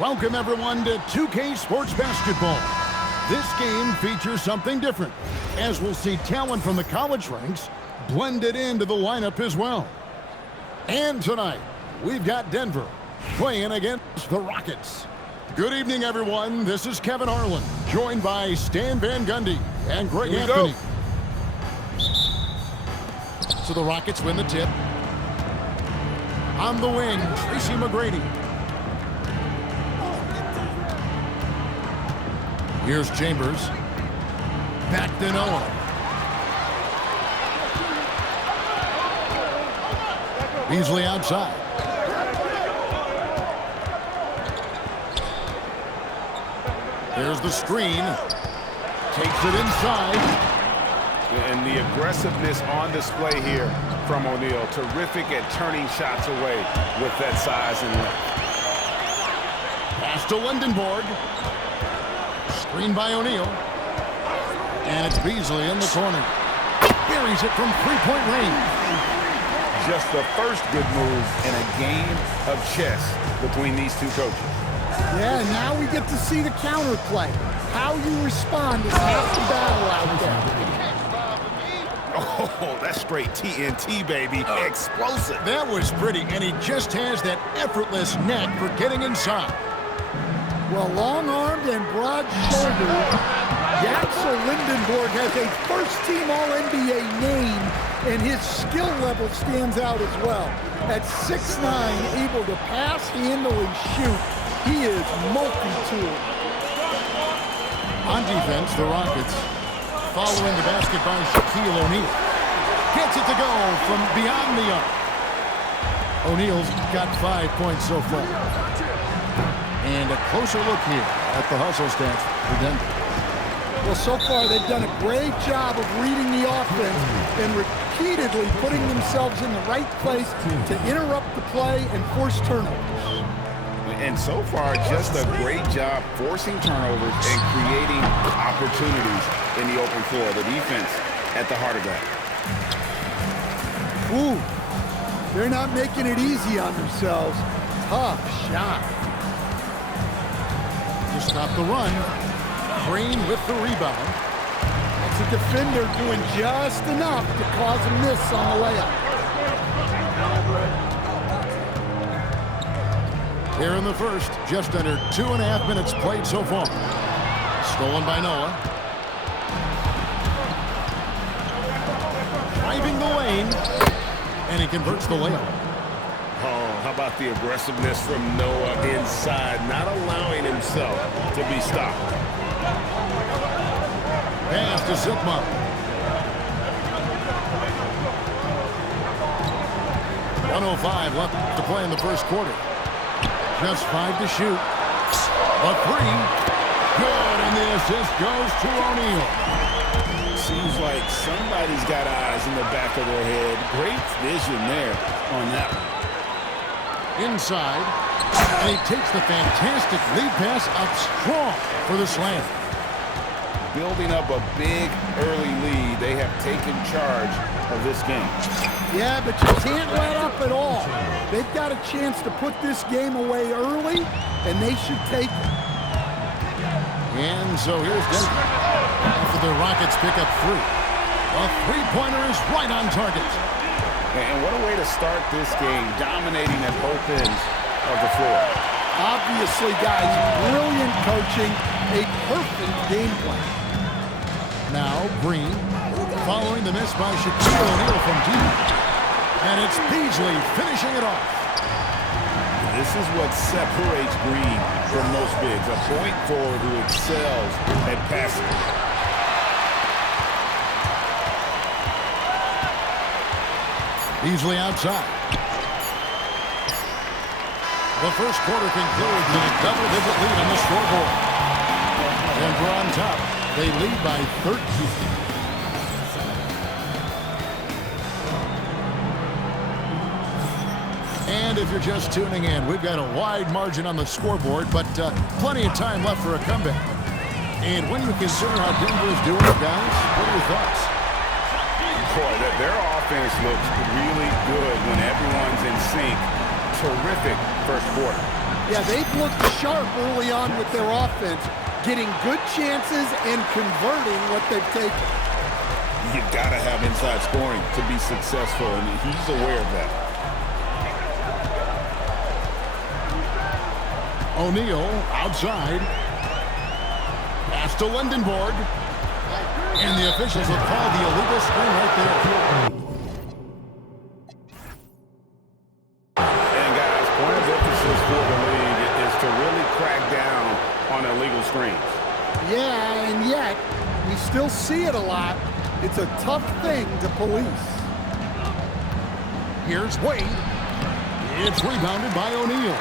Welcome everyone to 2K Sports Basketball. This game features something different, as we'll see talent from the college ranks blended into the lineup as well. And tonight, we've got Denver playing against the Rockets. Good evening, everyone. This is Kevin Harlan, joined by Stan Van Gundy and Greg Anthony. So the Rockets win the tip. On the wing, Tracy McGrady. Here's Chambers. Back to Noah. Beasley outside. There's the screen. Takes it inside. And the aggressiveness on display here from O'Neal. Terrific at turning shots away with that size and length. Pass to Lindenborg. Screen by O'Neal. And it's Beasley in the corner. Buries it from three-point range. Just the first good move in a game of chess between these two coaches. Yeah, now we get to see the counterplay. How you respond is half the battle out there. Oh, that's straight TNT, baby. Explosive. That was pretty, and he just has that effortless knack for getting inside. Well, long-armed and broad-shouldered, Yaxel Lindenborg has a first-team All-NBA name, and his skill level stands out as well. At 6'9", able to pass, handle, and shoot, he is multi-tool. On defense, the Rockets following the basket by Shaquille O'Neal. Gets it to go from beyond the arc. O'Neal's got 5 points so far. And a closer look here at the hustle stats for Denver. Well, so far they've done a great job of reading the offense and repeatedly putting themselves in the right place to interrupt the play and force turnovers. And so far, just a great job forcing turnovers and creating opportunities in the open floor. The defense at the heart of that. Ooh, they're not making it easy on themselves. Tough shot. To stop the run. Green with the rebound. It's a defender doing just enough to cause a miss on the layup. Here in the first, just under 2.5 minutes played so far. Stolen by Noah. Driving the lane. And he converts the layup. Oh, how about the aggressiveness from Noah inside, not allowing himself to be stopped. Pass to Zipma. .105 left to play in the first quarter. Just 5 to shoot. A three. Good, and the assist goes to O'Neal. Seems like somebody's got eyes in the back of their head. Great vision there on that one. Inside. And he takes the fantastic lead pass up strong for the slam. Building up a big early lead. They have taken charge of this game. Yeah, but you can't let up at all. They've got a chance to put this game away early, and they should take it. And so here's Denver. After the Rockets pick up 3. A three-pointer is right on target. And what a way to start this game, dominating at both ends of the floor. Obviously, guys, brilliant coaching, a perfect game plan. Now Green, following the miss by Shaquille O'Neal from deep. And it's Beasley finishing it off. This is what separates Green from most bigs, a point forward who excels at passing. Beasley outside. The first quarter concludes with a double-digit lead on the scoreboard. Denver on top. They lead by 13. And if you're just tuning in, we've got a wide margin on the scoreboard, but plenty of time left for a comeback. And when you consider how Denver's doing it, guys, what are your thoughts? Boy, their offense looks really good when everyone's in sync. Terrific first quarter. Yeah, they've looked sharp early on with their offense, getting good chances and converting what they've taken. You've got to have inside scoring to be successful, and he's aware of that. O'Neal outside. Pass to Lindenborg. And the officials have called the illegal screen right there. And guys, point of emphasis for the league is to really crack down on illegal screens. Yeah, and yet, we still see it a lot. It's a tough thing to police. Here's Wade. It's rebounded by O'Neal.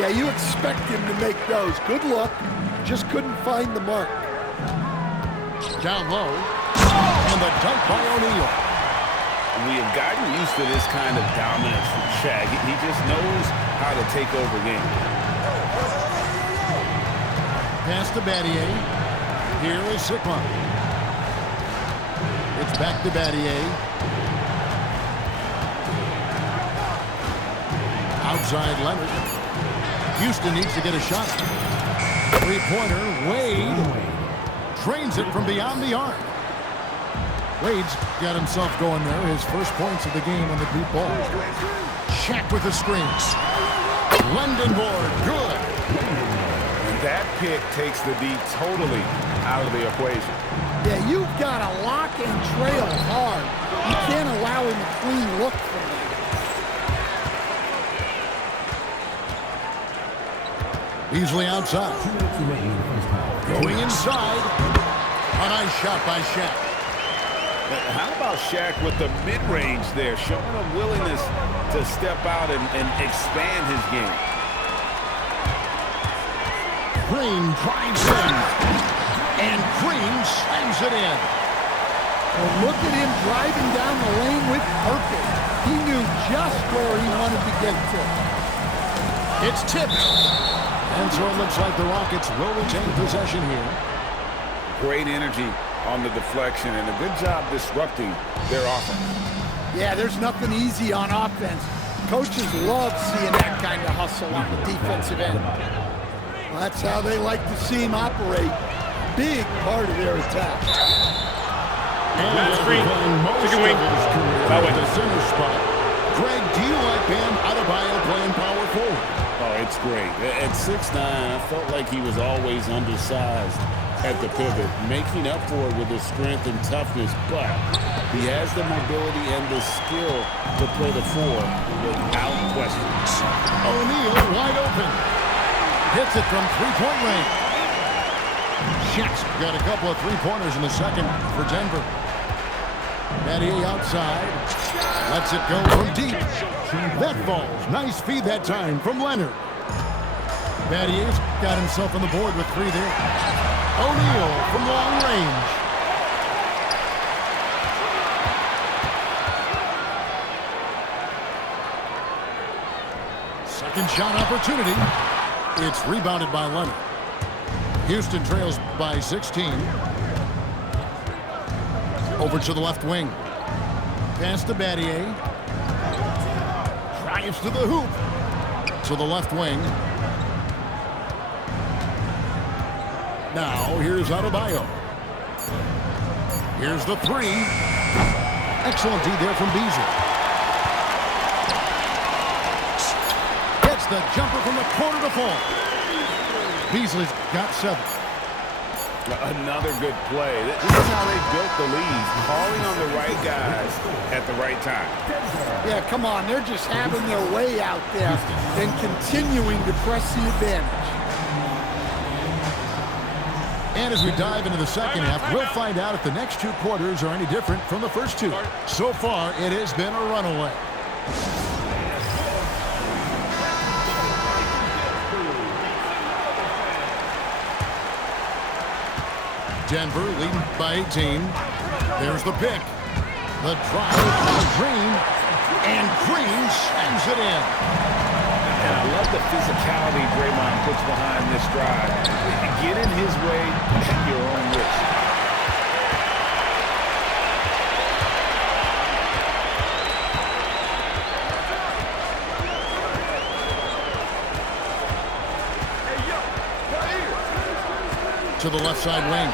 Yeah, you expect him to make those. Good luck. Just couldn't find the mark. Down low. And the dunk by O'Neal. We have gotten used to this kind of dominance from Shaq. He just knows how to take over games. Pass to Battier. Here is Sikma. It's back to Battier. Outside Leonard. Houston needs to get a shot. Three-pointer, Wade. Drains it from beyond the arc. Wade's got himself going there. His first points of the game on the deep ball. Shaq with the screens. Lindenborg, good. And that pick takes the D totally out of the equation. Yeah, you've got to lock and trail hard. You can't allow him a clean look from that. Beasley outside. Going inside. A nice shot by Shaq. But how about Shaq with the mid-range there, showing a willingness to step out and expand his game. Green drives in. And Green slams it in. Well, look at him driving down the lane with purpose. He knew just where he wanted to get to. It's tipped. And so it looks like the Rockets will retain possession here. Great energy on the deflection and a good job disrupting their offense. Yeah, there's nothing easy on offense. Coaches love seeing that kind of hustle on the defensive end. Well, that's how they like to see him operate. Big part of their attack. And screen. Chicken wing. That was the center spot. Greg, do you like Bam Adebayo playing power forward? Oh, it's great. At 6'9", I felt like he was always undersized at the pivot, making up for it with his strength and toughness, but he has the mobility and the skill to play the four without question. O'Neal wide open. Hits it from three-point range. Shaq's got a couple of three-pointers in the second for Denver. Battier outside. Lets it go from deep. That falls. Nice feed that time from Leonard. Battier's got himself on the board with three there. O'Neal from long range. Second shot opportunity. It's rebounded by Leonard. Houston trails by 16. Over to the left wing. Pass to Battier. Drives to the hoop. To the left wing. Now, here's Adebayo. Here's the three. Excellent D there from Beasley. Gets the jumper from the corner to fall. Beasley's got 7. Another good play. This is how they built the lead, calling on the right guys at the right time. Yeah, come on. They're just having their way out there and continuing to press the advantage. And as we dive into the second half, we'll find out if the next 2 quarters are any different from the first 2. So far, it has been a runaway. Denver leading by 18. There's the pick. The drive by Green. And Green slams it in. And I love the physicality Draymond puts behind this drive. Get in his way at your own risk. To the left side wing.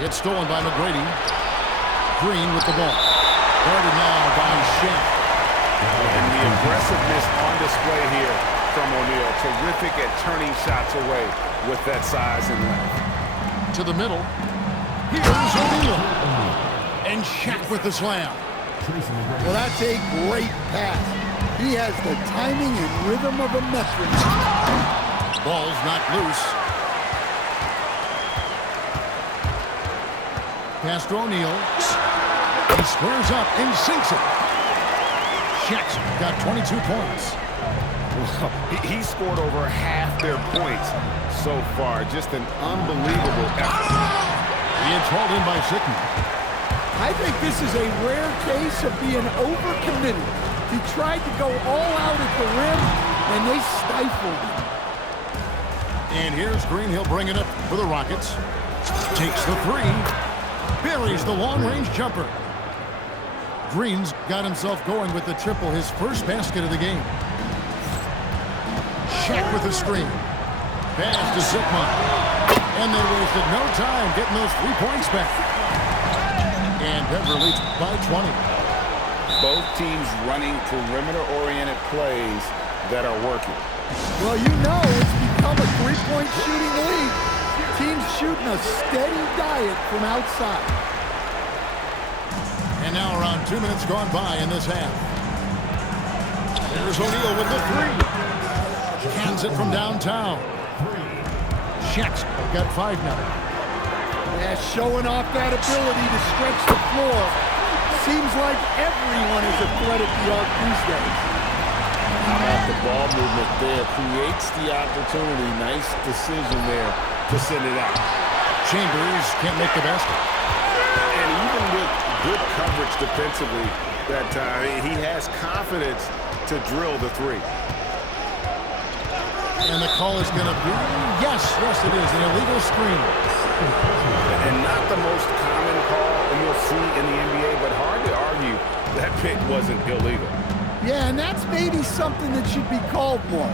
It's stolen by McGrady. Green with the ball. Guarded now by Shaq. And the aggressiveness on display here from O'Neal. Terrific at turning shots away with that size and length. To the middle. Here's O'Neal. And Shaq with the slam. Well, that's a great pass. He has the timing and rhythm of a metronome. Ball's knocked loose. Pass to O'Neal. He squares up and sinks it. Shaq's got 22 points. Well, he scored over half their points so far. Just an unbelievable effort. It's hauled in by Sickman. I think this is a rare case of being overcommitted. He tried to go all out at the rim, and they stifled him. And here's Green. He'll bring it up for the Rockets. Takes the three. Buries the long-range jumper. Green's got himself going with the triple, his first basket of the game. Shaq with the screen. Pass to Zikmund. And they wasted no time getting those 3 points back. And Denver leads by 20. Both teams running perimeter-oriented plays that are working. Well, you know it's become a three-point shooting league. Teams shooting a steady diet from outside. And now around 2 minutes gone by in this half. There's O'Neal with the three. Hands it from downtown. Shaq's got 5 now. Yeah, showing off that ability to stretch the floor. Seems like everyone is a threat at the arc these days. The ball movement there creates the opportunity. Nice decision there to send it out. Chambers can't make the basket. And even with good coverage defensively that time, he has confidence to drill the three. And the call is going to be, yes, it is, an illegal screen. And not the most common call you'll see in the NBA, but hard to argue that pick wasn't illegal. Yeah, and that's maybe something that should be called more.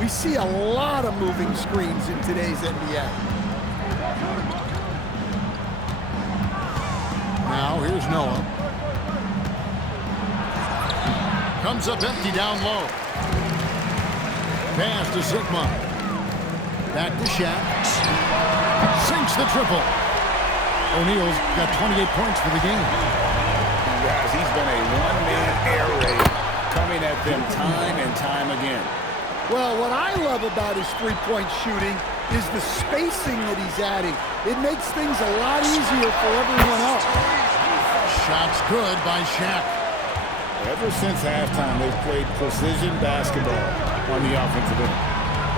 We see a lot of moving screens in today's NBA. Now, here's Noah. Comes up empty down low. Pass to Zikmund. Back to Shaq. Sinks the triple. O'Neal's got 28 points for the game. Guys, he's been a one-man air raid coming at them time and time again. Well, what I love about his three-point shooting is the spacing that he's adding. It makes things a lot easier for everyone else. Shots good by Shaq. Ever since halftime, they've played precision basketball on the offensive end.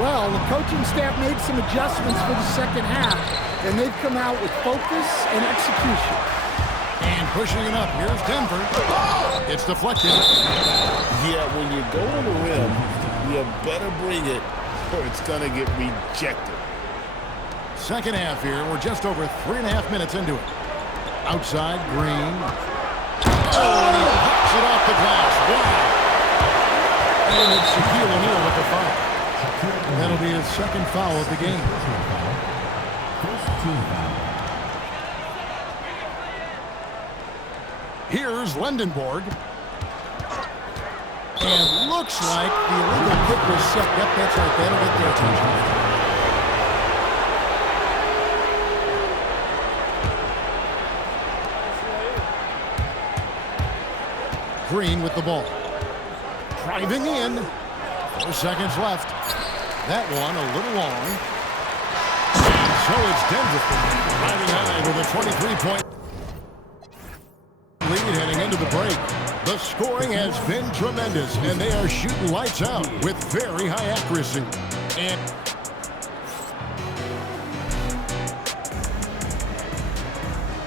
Well, the coaching staff made some adjustments for the second half, and they've come out with focus and execution. And pushing it up, here's Denver. It's deflected. Yeah, when you go to the rim, you better bring it or it's going to get rejected. Second half here, we're just over 3.5 minutes into it. Outside, Green. Oh, and he pops it off the glass. Wow. And it's Shaquille O'Neal with the foul. That'll be his second foul of the game. Here's Lendenborg. And looks like the illegal kick was set. Yep, that's right. That'll get their attention. Green with the ball. Driving in. 4 seconds left. That one a little long. And so it's Denver driving high with a 23-point lead heading into the break. The scoring has been tremendous, and they are shooting lights out with very high accuracy.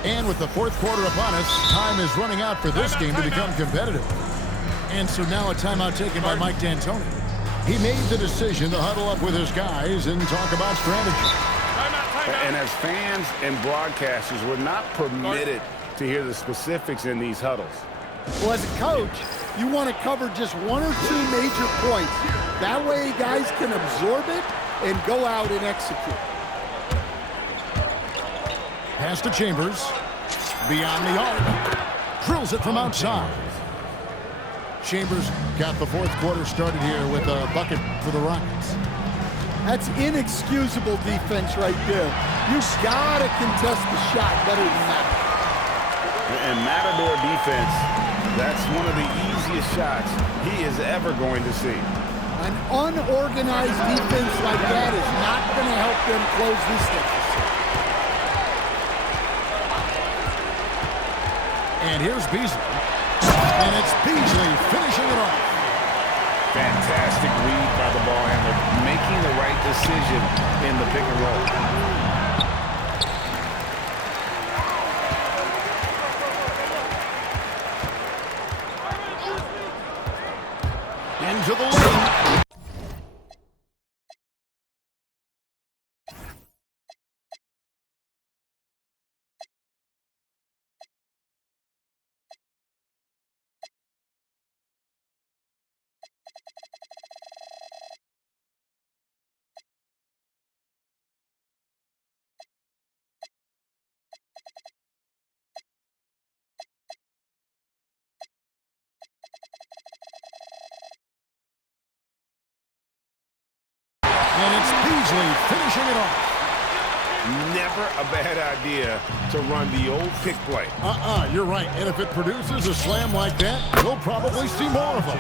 And with the fourth quarter upon us, time is running out for this game to become competitive. And so now a timeout taken by Mike D'Antoni. He made the decision to huddle up with his guys and talk about strategy. And as fans and broadcasters, we're not permitted to hear the specifics in these huddles. Well, as a coach, you want to cover just 1 or 2 major points. That way guys can absorb it and go out and execute. Pass to Chambers. Beyond the arc. Drills it from outside. Chambers got the fourth quarter started here with a bucket for the Rockets. That's inexcusable defense right there. You gotta contest the shot better than that. And Matador defense, that's one of the easiest shots he is ever going to see. An unorganized defense like that is not going to help them close this deficit. And here's Beasley. And it's Beasley finishing it off. Fantastic read by the ball handler, making the right decision in the pick and roll. Into the lane. And it's Beasley finishing it off. Never a bad idea to run the old pick play. You're right. And if it produces a slam like that, we'll probably see more of them.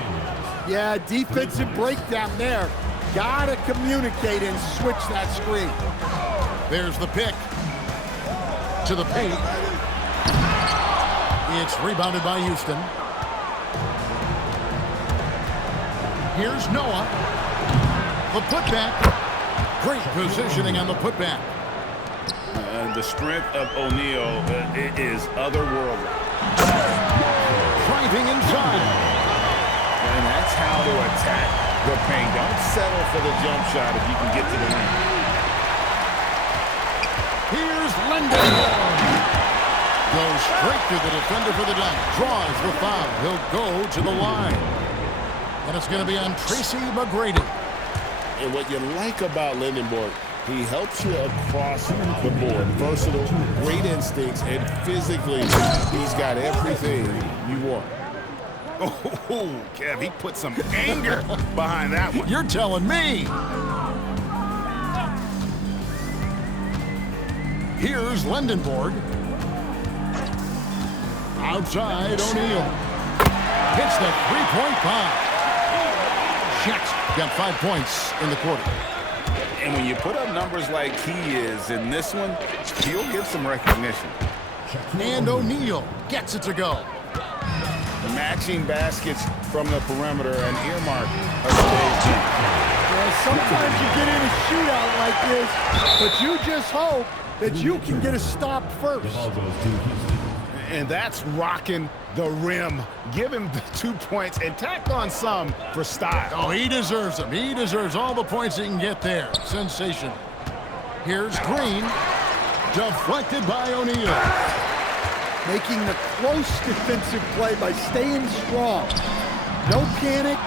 Yeah, defensive breakdown there. Gotta communicate and switch that screen. There's the pick. To the paint. It's rebounded by Houston. Here's Noah. The putback. Great positioning on the putback. The strength of O'Neal is otherworldly. Driving inside. And that's how to attack the paint. Don't settle for the jump shot if you can get to the rim. Here's Lendon. Goes straight to the defender for the dunk. Draws the foul. He'll go to the line. And it's going to be on Tracy McGrady. And what you like about Lindenborg, he helps you across the board. Versatile, great instincts, and physically, he's got everything you want. Oh, Kev, he put some anger behind that one. You're telling me. Here's Lindenborg. Outside, O'Neal. Hits the three-point bomb. Shaq's got 5 points in the quarter. And when you put up numbers like he is in this one, he'll get some recognition. And O'Neal gets it to go. Matching baskets from the perimeter and earmark of today's team. Yeah, sometimes you get in a shootout like this, but you just hope that you can get a stop first. And that's rocking the rim. Give him the 2 points and tack on some for style. Oh, he deserves them. He deserves all the points he can get there. Sensation. Here's Green. Deflected by O'Neal. Making the close defensive play by staying strong. No panic,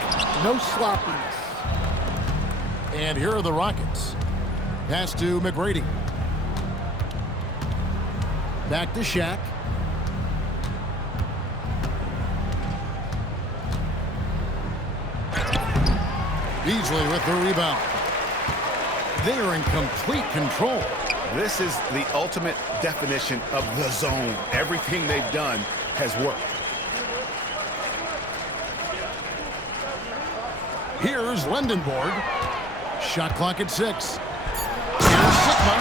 no sloppiness. And here are the Rockets. Pass to McGrady. Back to Shaq. Beasley with the rebound. They're in complete control. This is the ultimate definition of the zone. Everything they've done has worked. Here's Lindenborg. Shot clock at 6. Here's Sigma.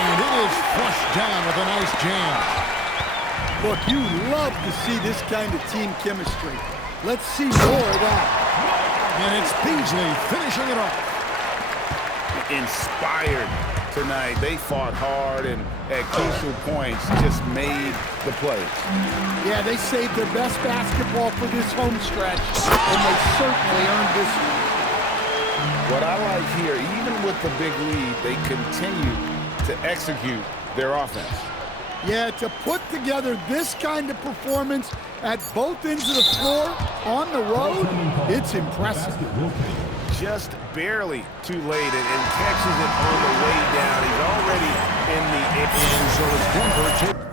And it is flushed down with a nice jam. Look, you love to see this kind of team chemistry. Let's see more of that. And it's Beasley finishing it off. Inspired tonight. They fought hard and at crucial points just made the plays. Yeah, they saved their best basketball for this home stretch, and they certainly earned this one. What I like here, even with the big lead, they continue to execute their offense. Yeah, to put together this kind of performance at both ends of the floor on the road, it's impressive. Just barely too late and catches it on the way down. He's already in the... And so it's for two.